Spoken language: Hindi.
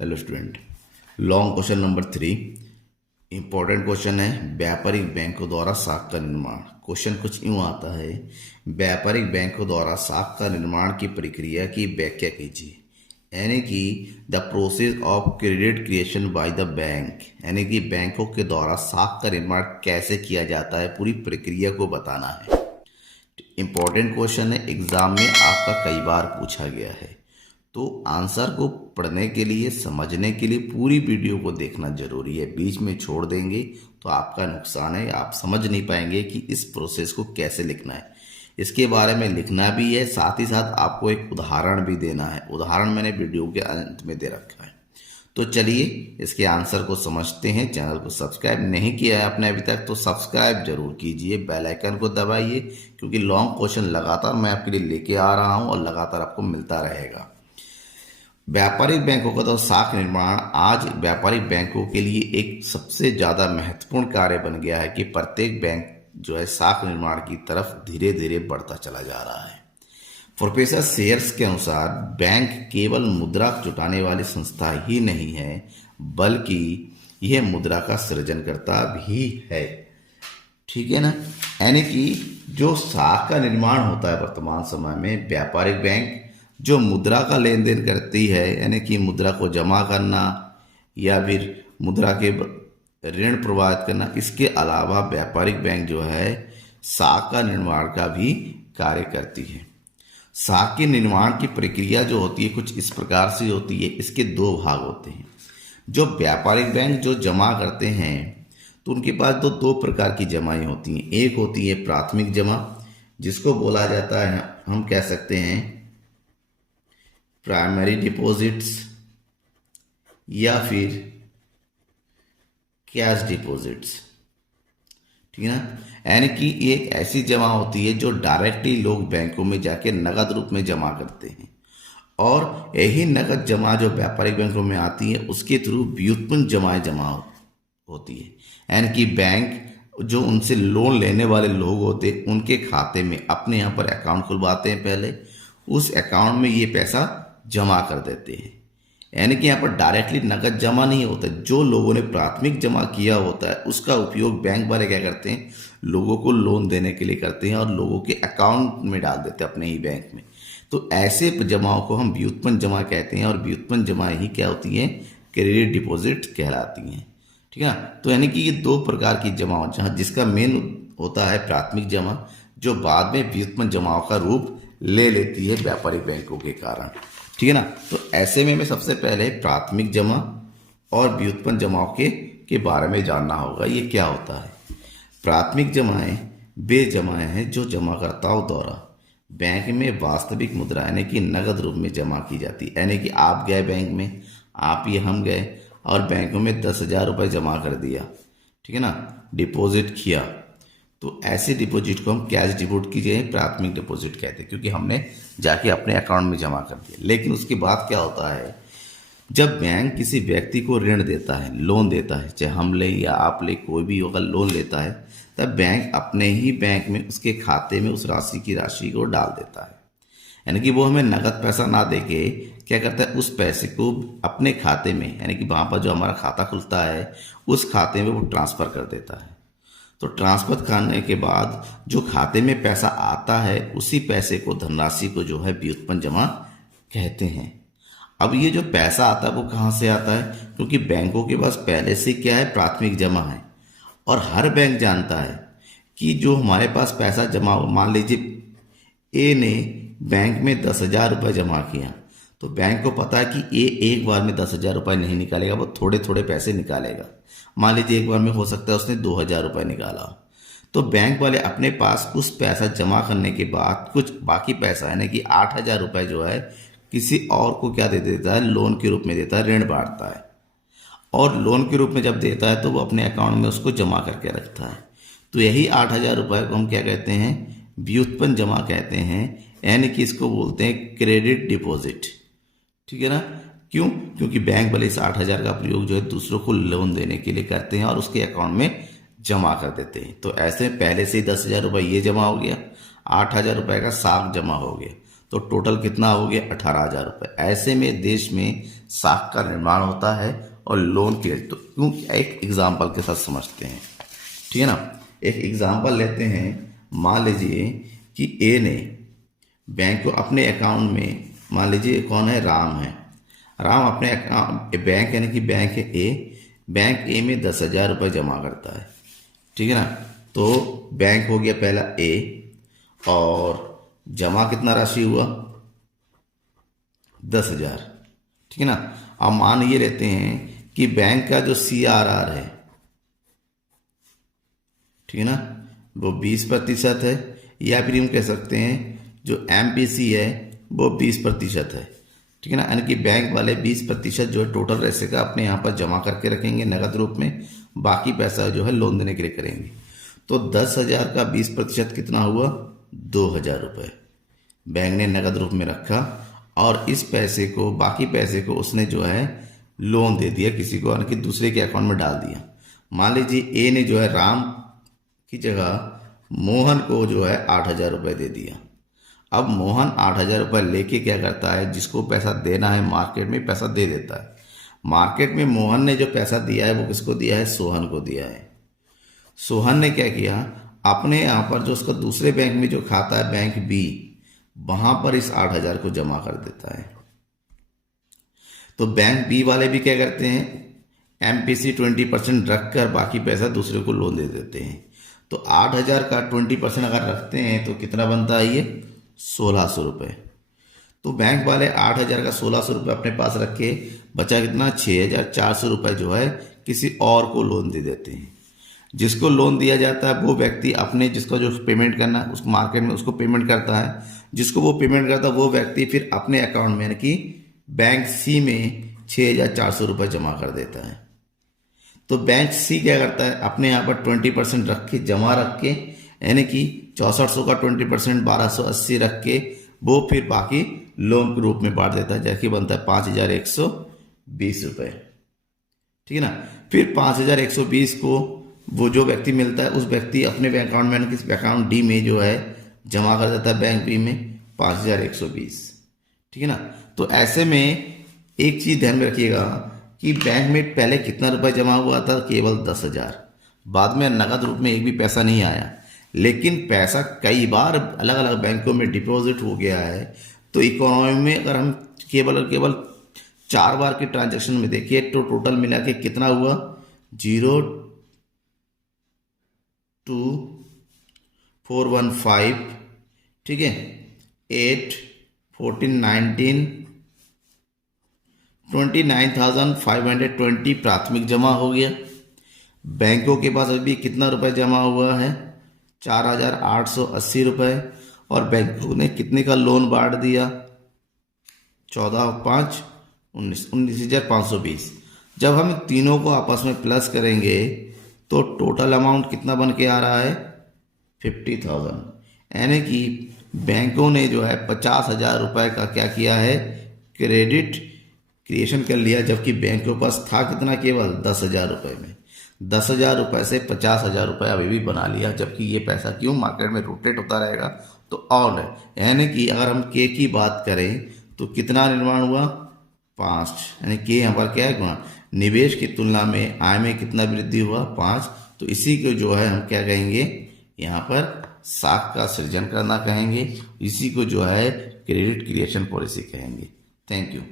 Hello student, long question number 3 important question है। व्यापारिक बैंकों द्वारा साख का निर्माण। क्वेश्चन कुछ यूं आता है, व्यापारिक बैंकों द्वारा साख का निर्माण की प्रक्रिया की व्याख्या कीजिए। यानी कि the process of credit creation by the bank, यानी कि बैंकों के द्वारा साख का निर्माण कैसे किया जाता है, पूरी प्रक्रिया को बताना है। इंपॉर्टेंट क्वेश्चन है, एग्जाम में आपका कई बार पूछा गया है। तो आंसर को पढ़ने के लिए, समझने के लिए पूरी वीडियो को देखना जरूरी है। बीच में छोड़ देंगे तो आपका नुकसान है, आप समझ नहीं पाएंगे कि इस प्रोसेस को कैसे लिखना है। इसके बारे में लिखना भी है, साथ ही साथ आपको एक उदाहरण भी देना है। उदाहरण मैंने वीडियो के अंत में दे रखा है। तो चलिए इसके आंसर को समझते हैं। चैनल को सब्सक्राइब नहीं किया है आपने अभी तक तो सब्सक्राइब जरूर कीजिए, बेल आइकन को दबाइए, क्योंकि लॉन्ग क्वेश्चन लगातार मैं आपके लिए लेके आ रहा हूं और लगातार आपको मिलता रहेगा। व्यापारिक बैंकों का तो साख निर्माण आज व्यापारिक बैंकों के लिए एक सबसे ज़्यादा महत्वपूर्ण कार्य बन गया है कि प्रत्येक बैंक जो है साख निर्माण की तरफ धीरे धीरे बढ़ता चला जा रहा है। प्रोफेसर शेयर्स के अनुसार बैंक केवल मुद्रा जुटाने वाली संस्था ही नहीं है, बल्कि यह मुद्रा का सृजनकर्ता भी है। ठीक है ना। यानी कि जो साख का निर्माण होता है वर्तमान समय में, व्यापारिक बैंक जो मुद्रा का लेन देन करती है, यानी कि मुद्रा को जमा करना या फिर मुद्रा के ऋण प्रवाहित करना, इसके अलावा व्यापारिक बैंक जो है साख का निर्माण का भी कार्य करती है। साख के निर्माण की प्रक्रिया जो होती है कुछ इस प्रकार से होती है। इसके दो भाग होते हैं। जो व्यापारिक बैंक जो जमा करते हैं तो उनके पास दो प्रकार की जमाएं होती हैं। एक होती है प्राथमिक जमा, जिसको बोला जाता है, हम कह सकते हैं प्राइमरी डिपॉजिट्स या फिर कैश डिपॉजिट्स। ठीक है ना। यानी कि एक ऐसी जमा होती है जो डायरेक्टली लोग बैंकों में जाके नगद रूप में जमा करते हैं, और यही नगद जमा जो व्यापारिक बैंकों में आती है उसके थ्रू व्युत्पन्न जमाएं जमा होती है। यानी कि बैंक जो उनसे लोन लेने वाले लोग होते हैं उनके खाते में अपने यहाँ पर अकाउंट खुलवाते हैं, पहले उस अकाउंट में ये पैसा जमा कर देते हैं। यानी कि यहाँ पर डायरेक्टली नकद जमा नहीं होता। जो लोगों ने प्राथमिक जमा किया होता है उसका उपयोग बैंक वाले क्या करते हैं, लोगों को लोन देने के लिए करते हैं और लोगों के अकाउंट में डाल देते हैं अपने ही बैंक में। तो ऐसे जमाओं को हम व्युत्पन्न जमा कहते हैं, और व्युत्पन्न जमा ही क्या होती है, क्रेडिट डिपॉजिट कहलाती हैं। ठीक है। तो यानी कि ये दो प्रकार की जमा, जहाँ जिसका मेन होता है प्राथमिक जमा, जो बाद में व्युत्पन्न जमाओं का रूप ले लेती है व्यापारिक बैंकों के कारण। ठीक है ना। तो ऐसे में सबसे पहले प्राथमिक जमा और व्युत्पन्न जमाओं के बारे में जानना होगा। ये क्या होता है। प्राथमिक जमाएं वे जमाएं हैं जो जमाकर्ताओं द्वारा बैंक में वास्तविक मुद्रा यानी कि नगद रूप में जमा की जाती है। यानी कि आप गए बैंक में, आप या हम गए और बैंकों में 10,000 रुपये जमा कर दिया, ठीक है ना, डिपॉजिट किया, तो ऐसे डिपॉजिट को हम कैश डिपॉजिट की जगह प्राथमिक डिपॉजिट कहते हैं, क्योंकि हमने जाके अपने अकाउंट में जमा कर दिया। लेकिन उसके बाद क्या होता है, जब बैंक किसी व्यक्ति को ऋण देता है, लोन देता है, चाहे हम ले या आप ले, कोई भी अगर लोन लेता है, तब बैंक अपने ही बैंक में उसके खाते में उस राशि को डाल देता है। यानी कि वो हमें नगद पैसा ना दे के क्या करता है, उस पैसे को अपने खाते में, यानी कि वहाँ पर जो हमारा खाता खुलता है उस खाते में वो ट्रांसफ़र कर देता है। तो ट्रांसफर करने के बाद जो खाते में पैसा आता है उसी पैसे को, धनराशि को जो है व्युत्पन्न जमा कहते हैं। अब ये जो पैसा आता है वो कहाँ से आता है, क्योंकि बैंकों के पास पहले से क्या है, प्राथमिक जमा है, और हर बैंक जानता है कि जो हमारे पास पैसा जमा हो, मान लीजिए ए ने बैंक में 10,000 रुपये जमा किया, तो बैंक को पता है कि ए एक बार में 10,000 रुपये नहीं निकालेगा, वो थोड़े थोड़े पैसे निकालेगा। मान लीजिए एक बार में हो सकता है उसने 2,000 रुपये निकाला, तो बैंक वाले अपने पास उस पैसा जमा करने के बाद कुछ बाकी पैसा यानी कि 8,000 रुपये जो है किसी और को क्या दे देता है, लोन के रूप में देता है, ऋण बांटता है। और लोन के रूप में जब देता है तो वो अपने अकाउंट में उसको जमा करके रखता है। तो यही 8,000 रुपये को हम क्या कहते हैं, व्युत्पन्न जमा कहते हैं। यानी कि इसको बोलते हैं क्रेडिट डिपॉजिट। ठीक है ना। क्यों, क्योंकि बैंक वाले इस 8,000 का प्रयोग जो है दूसरों को लोन देने के लिए करते हैं और उसके अकाउंट में जमा कर देते हैं। तो ऐसे पहले से ही 10,000 रुपये ये जमा हो गया, 8,000 रुपये का साख जमा हो गया, तो टोटल कितना हो गया 18,000 रुपये। ऐसे में देश में साख का निर्माण होता है और लोन के। तो क्यों, एक एग्जाम्पल के साथ समझते हैं, ठीक है ना। एक एग्जाम्पल लेते हैं। मान लीजिए कि ए ने बैंक को अपने अकाउंट में, मान लीजिए कौन है, राम है। राम अपने अकाउंट, बैंक यानी कि बैंक है ए, बैंक ए में 10,000 रुपये जमा करता है, ठीक है ना। तो बैंक हो गया पहला ए, और जमा कितना राशि हुआ 10,000, ठीक है ना। अब मान ये लेते हैं कि बैंक का जो CRR है, ठीक है ना, वो 20% है, या फिर हम कह सकते हैं जो MPC है वो 20% है, ठीक है ना। यानी कि बैंक वाले 20% जो है टोटल पैसे का अपने यहाँ पर जमा करके रखेंगे नगद रूप में, बाकी पैसा जो है लोन देने के लिए करेंगे। तो 10,000 का 20% कितना हुआ 2,000 रुपये बैंक ने नगद रूप में रखा, और इस पैसे को, बाकी पैसे को उसने जो है लोन दे दिया किसी को, यानी कि दूसरे के अकाउंट में डाल दिया। मान लीजिए ए ने जो है राम की जगह मोहन को जो है 8,000 रुपये दे दिया। अब मोहन 8,000 रुपये लेके क्या करता है, जिसको पैसा देना है मार्केट में पैसा दे देता है। मार्केट में मोहन ने जो पैसा दिया है वो किसको दिया है, सोहन को दिया है। सोहन ने क्या किया, अपने यहाँ पर जो उसका दूसरे बैंक में जो खाता है बैंक बी, वहां पर इस 8,000 को जमा कर देता है। तो बैंक बी वाले भी क्या करते हैं, MPC 20% रखकर बाकी पैसा दूसरे को लोन दे देते हैं। तो 8,000 का 20% अगर रखते हैं तो कितना बनता है ये 1,600 रुपये। तो बैंक वाले 8,000 का 1,600 रुपये अपने पास रखे, बचा कितना 6,400 रुपये जो है किसी और को लोन दे देते हैं। जिसको लोन दिया जाता है वो व्यक्ति अपने, जिसको जो पेमेंट करना है उस मार्केट में उसको पेमेंट करता है। जिसको वो पेमेंट करता है वो व्यक्ति फिर अपने अकाउंट में यानी कि बैंक सी में 6,400 रुपये जमा कर देता है। तो बैंक सी क्या करता है, अपने यहाँ पर 20% रख के, जमा रख के, यानी कि 6,400 का 20% 1,280 रख के वो फिर बाकी लोन के रूप में बांट देता है, जैसे बनता है 5,120 रुपये, ठीक है ना। फिर 5,120 को वो जो व्यक्ति मिलता है उस व्यक्ति अपने बैंक अकाउंट में, किस अकाउंट डी में जो है जमा कर देता है बैंक बी में 5,120, ठीक है ना। तो ऐसे में एक चीज ध्यान में रखिएगा कि बैंक में पहले कितना रुपए जमा हुआ था, केवल 10,000। बाद में नगद रूप में एक भी पैसा नहीं आया, लेकिन पैसा कई बार अलग अलग बैंकों में डिपॉजिट हो गया है। तो इकोनॉमी में अगर हम केवल 4 बार की ट्रांजैक्शन में देखिए तो टोटल मिला के कितना हुआ 0 2 4 1 5, ठीक है, 8 14 19 29,520 प्राथमिक जमा हो गया। बैंकों के पास अभी कितना रुपए जमा हुआ है 4,880 रुपये, और बैंकों ने कितने का लोन बांट दिया 14,5 19,520। जब हम तीनों को आपस में प्लस करेंगे तो टोटल अमाउंट कितना बन के आ रहा है 50,000। यानी कि बैंकों ने जो है 50,000 रुपये का क्या किया है, क्रेडिट क्रिएशन कर लिया, जबकि बैंक के पास था कितना, केवल 10,000 रुपये में। 10,000 रुपये से 50,000 रुपये अभी भी बना लिया, जबकि ये पैसा क्यों मार्केट में रोटेट होता रहेगा। तो और है, यानी कि अगर हम के की बात करें तो कितना निर्माण हुआ 5, यानी के यहाँ पर क्या है गुणा, निवेश की तुलना में आय में कितना वृद्धि हुआ 5। तो इसी को जो है हम क्या कहेंगे, यहाँ पर साख का सृजन करना कहेंगे, इसी को जो है क्रेडिट क्रिएशन पॉलिसी कहेंगे। Thank you.